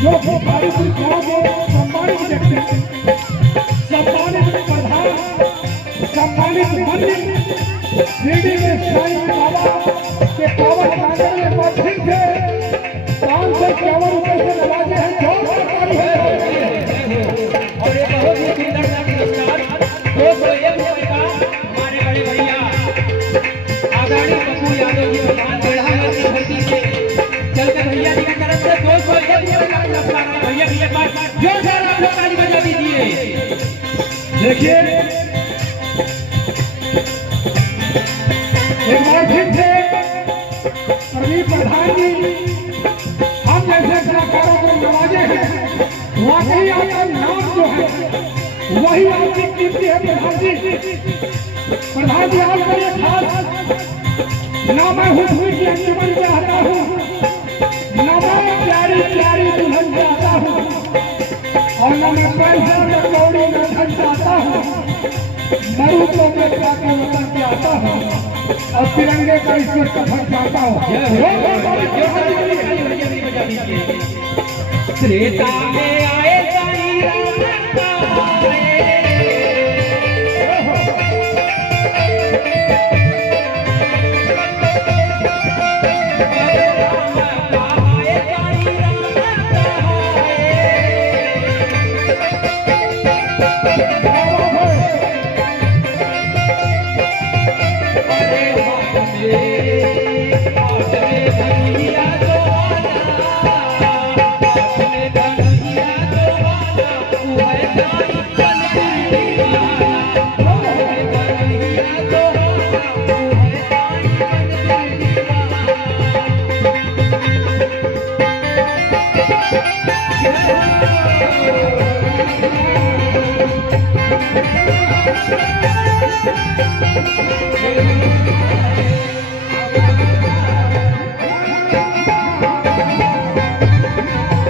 जो भारत गाँव को सम्मानित व्यक्ति, सम्मानित प्रधान, सम्मानित मंत्री शिरडी में साईं बाबा के पावन प्रांगण में फिर से 551 रुपए से नवाजे हैं। जो सरकारी है और ये बहुत ही सुंदर सा पुरस्कार 201 रुपए का हमारे बड़े भैया आदरणीय पप्पू यादव जी भगवान बेड़ा की धरती से चलकर भैया जी की तरफ से 201 रुपए का पुरस्कार भैया जी के पास जोरदार आप लोग ताली बजा दीजिए। देखिए एक बार फिर से प्रदीप प्रधान जी हम जैसे कलाकारों को नवाजे हैं। वाकई आपका नाम जो है वही आपकी कीर्ति है प्रधान जी। प्रधान जी आपका ये खास ना मैं हुस्न की अंजुमन चाहता हूँ, ना मैं प्यारी प्यारी दुल्हन चाहता हूँ, और ना मैं पैसा न कौड़ी न धन चाहता हूँ। मरू तो मैं जाके वतन चाहता हूँ और तिरंगे का ईश्वर कथन चाहता हूँ। त्रेता में आए साईं राम आए, Yeah.